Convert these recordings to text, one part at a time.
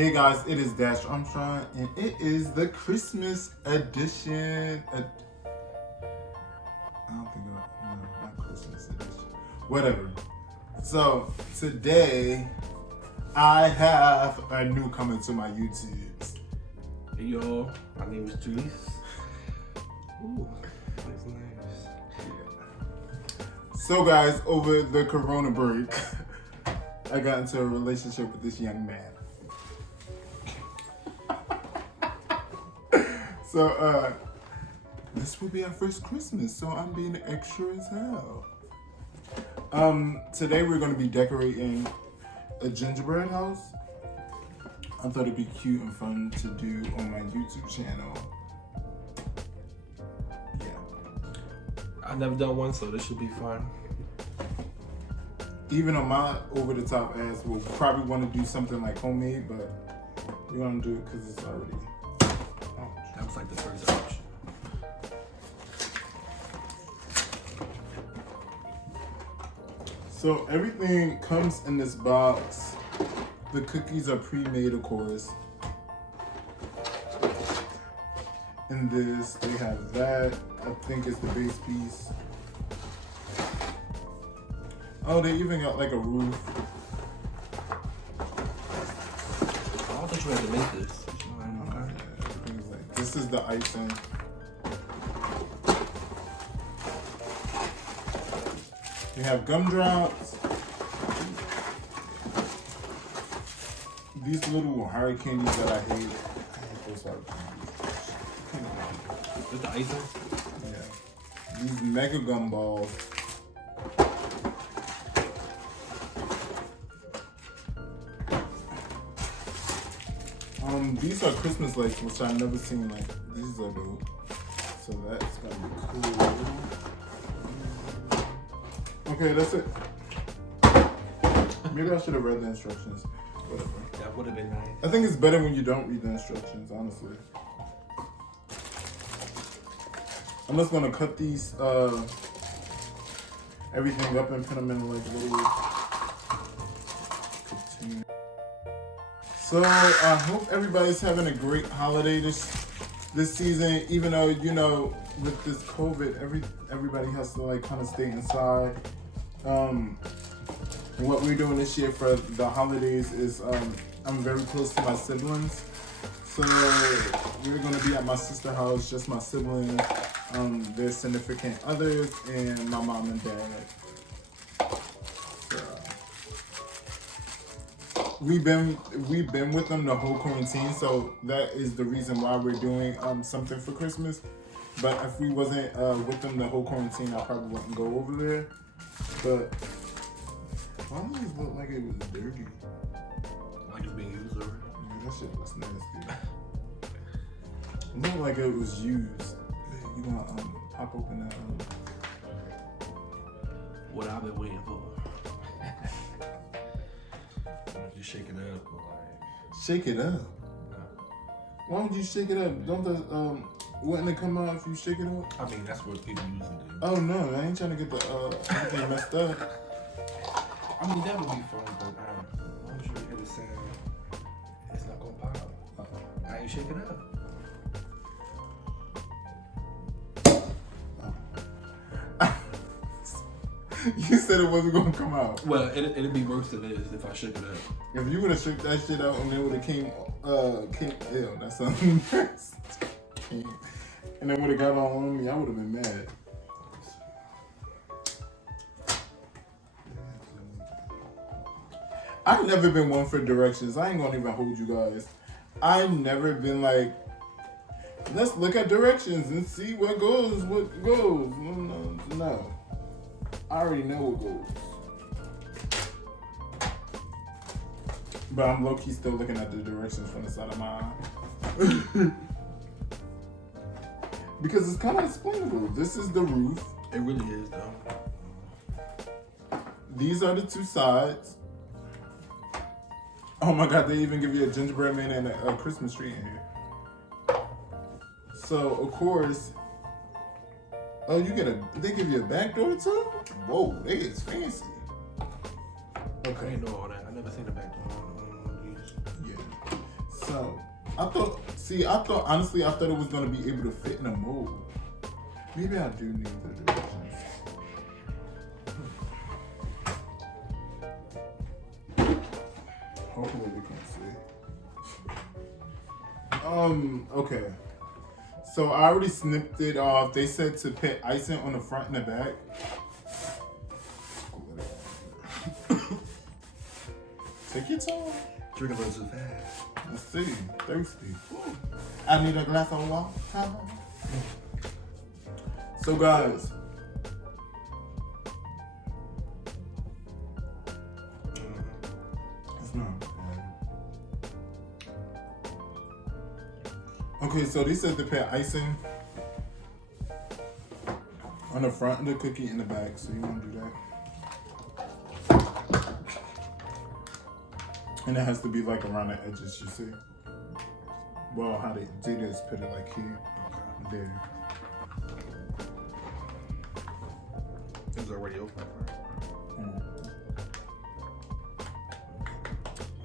Hey guys, it is Dash Armstrong, and it is the Christmas edition. I don't think no, not Christmas edition. Whatever. So today, I have a newcomer to my YouTube. Hey y'all, my name is Julius. Ooh, that's nice. Yeah. So guys, over the Corona break, I got into a relationship with this young man. So, this will be our first Christmas, so I'm being extra as hell. Today we're going to be decorating a gingerbread house. I thought it'd be cute and fun to do on my YouTube channel. Yeah. I've never done one, so this should be fun. Even on my over-the-top ass, we'll probably want to do something like homemade, but we're going to do it because it's already... That was like the first option. So everything comes in this box. The cookies are pre-made, of course. In this, they have that. I think it's the base piece. Oh, they even got like a roof. I don't think you had to make this. This is the icing. We have gumdrops. These little hard candies that I hate. I hate those hard candies. Is the icing? Yeah. These mega gum balls. These are Christmas lights, which I've never seen. Like, these are dope. So that's gonna be cool. Okay, that's it. Maybe I should have read the instructions. Whatever. That would have been nice. I think it's better when you don't read the instructions, honestly. I'm just gonna cut these, everything up and put them in like little containers. So I hope everybody's having a great holiday this season. Even though, you know, with this COVID, everybody has to like kind of stay inside. What we're doing this year for the holidays is I'm very close to my siblings, so we're gonna be at my sister's house, just my siblings, their significant others, and my mom and dad. We've been with them the whole quarantine, so that is the reason why we're doing something for Christmas. But if we wasn't with them the whole quarantine, I probably wouldn't go over there. But why does it look like it was dirty? Like it's being used already. Yeah, that shit looks nasty. It looked like it was used. You gonna pop open that? What I've been waiting for. You shake it up, like Shake it up. no. Why would you shake it up? Don't the wouldn't it come out if you shake it up? I mean, that's what people usually do. Oh no, I ain't trying to get the everything messed up. I mean, that would be fun, but as long as you hear the sound, it's not gonna pop. Now you shake it up. You said it wasn't gonna come out. Well, it'd be worse than this if I shook it up. If you would have shook that shit out and it would have came, ew, that sounds nice. And then would have got all on me, I would have been mad. I've never been one for directions. I ain't gonna even hold you guys. I've never been like, let's look at directions and see what goes. No. I already know what goes. But I'm low-key still looking at the directions from the side of my eye. Because it's kind of explainable. This is the roof. It really is, though. These are the two sides. Oh my God, they even give you a gingerbread man and a Christmas tree in here. So, of course... Oh, they give you a back door too? Whoa, they is fancy. I didn't know all that. I never seen the back door on these. Yeah. So I thought honestly I thought it was gonna be able to fit in a mold. Maybe I do need the directions. Hopefully we can see. Okay. So I already snipped it off. They said to put icing on the front and the back. Take your time. Drink a little too fast. Let's see. Thirsty. Ooh. I need a glass of water. So guys. It's not bad. Okay, so they said to put icing on the front of the cookie and the back. So you want to do that. And it has to be like around the edges, you see? Well, how they did is put it like here, there. It's already open. And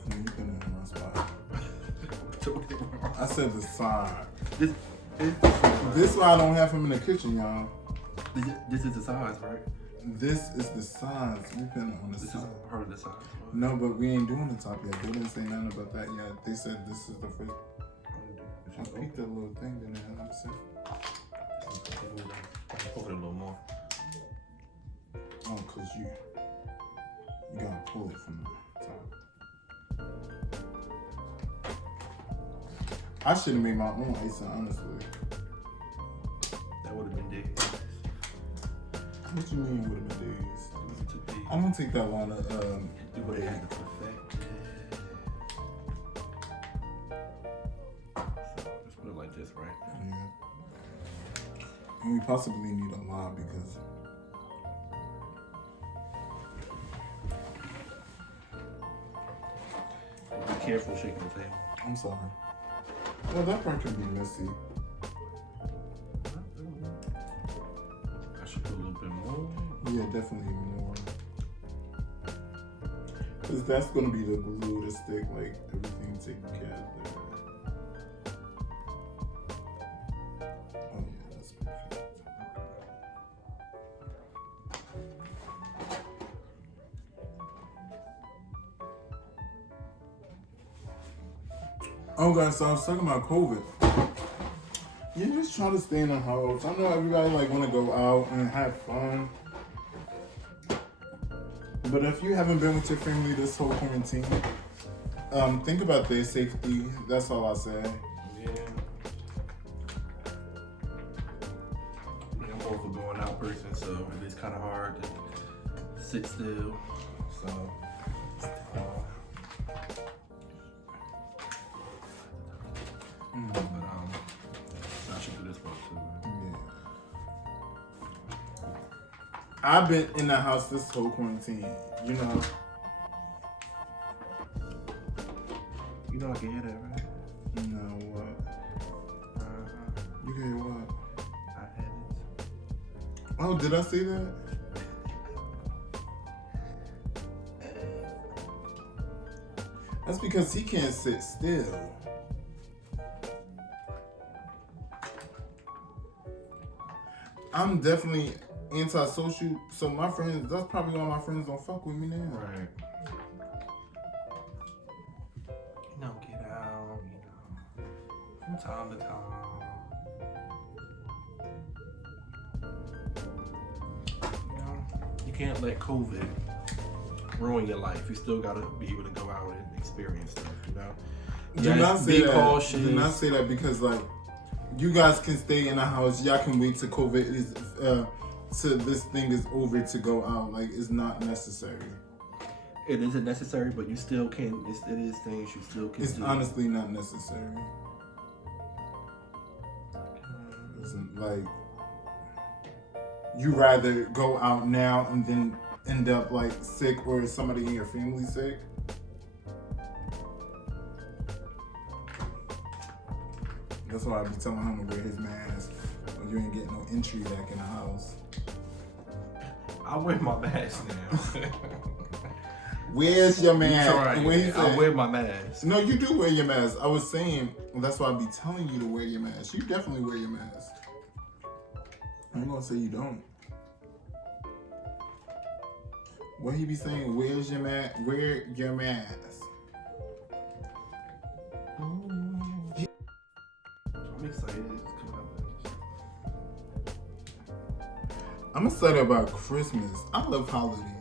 then you put it in my spot. I said the side. This is why I don't have him in the kitchen, y'all. This is the size, right? This is the size. We put it on the This side. is part of the size. No, but we ain't doing the top yet. They didn't say nothing about that yet. They said this is the first. I peeked that little thing, didn't I? Let me see. Open it a little more. Oh, cause you gotta pull it from the top. I should have made my own icing, honestly. That would have been days. What you mean would have been days? It took days. I don't take that long to You would have had to perfect it. So just put it like this, right? Yeah. And we possibly need a lot because Be careful shaking the table. I'm sorry. Well, that part can be messy. I should put a little bit more. Yeah, definitely more. Because that's going to be the glue to stick, like, everything taken care of there. Oh, yeah, that's perfect. Oh, guys, so I was talking about COVID. Yeah, just try to stay in the house. I know everybody, like, want to go out and have fun. But if you haven't been with your family this whole quarantine, think about their safety. That's all I say. Yeah. I'm both a going out person, so it is kind of hard to sit still. So, but I should do this part too. Yeah. I've been in the house this whole quarantine, you know. You know I can hear that, right? You know what? You hear what? I had it. Oh, did I say that? That's because he can't sit still. I'm definitely antisocial, so my friends, that's probably why my friends don't fuck with me now. Right. You know, get out, you know, from time to time. You know, you can't let COVID ruin your life. You still gotta be able to go out and experience stuff, you know? Do not say that. Cautious. Do not say that because, like, you guys can stay in the house. Y'all can wait till COVID is, till this thing is over to go out. Like, it's not necessary. It isn't necessary, but you still can. It is things you still can It's do. honestly not necessary. It's like, you rather go out now and then end up like sick or somebody in your family sick. That's why I be telling him to wear his mask or you ain't getting no entry back in the house. I wear my mask now. Where's your You man? trying. And when he I said, wear my mask. no, you do wear your mask. I was saying, that's why I be telling you to wear your mask. You definitely wear your mask. I ain't gonna say you don't. What he be saying? Where's your mask? Wear your mask. I'm excited. It's coming up. I'm excited about Christmas. I love holidays.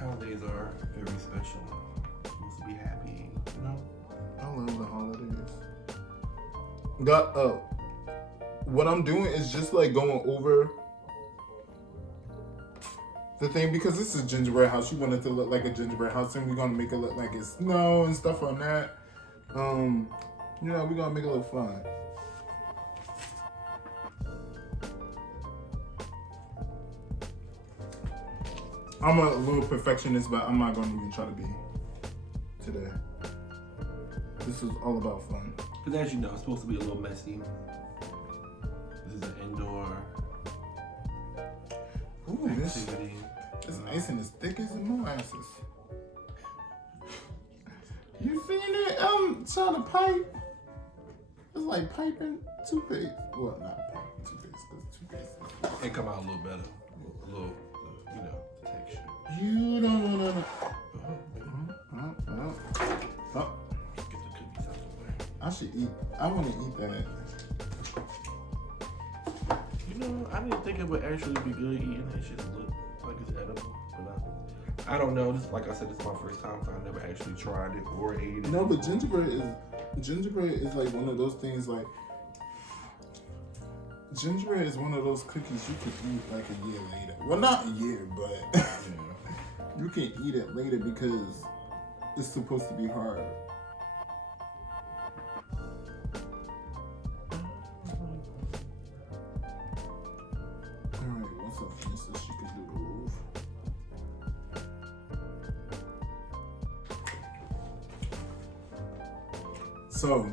Holidays are very special. You're supposed to be happy, you know? I love the holidays. What I'm doing is just like going over the thing because this is a gingerbread house. You want it to look like a gingerbread house, and we're gonna make it look like it's snow and stuff on that. You know, we're gonna make it look fun. I'm a little perfectionist, but I'm not gonna even try to be today. This is all about fun. Because as you know, it's supposed to be a little messy. This is an indoor Ooh, this activity. icing is thick as molasses. You seen it? Trying to pipe. It's like piping toothpaste. Well, not piping toothpaste, because toothpaste is... It come out a little better. A little, you know, texture. You don't wanna... Oh. Get the cookies out the way. I should eat. I wanna eat that. You know, I didn't think it would actually be good eating it. It just look like it's edible. But I don't know. This, like I said, this is my first time, so I never actually tried it or ate it. No, but gingerbread is like one of those things like... Gingerbread is one of those cookies you can eat like a year later. Well, not a year, but you can eat it later because it's supposed to be hard. Alright, once I finish this, you can do the roof. So,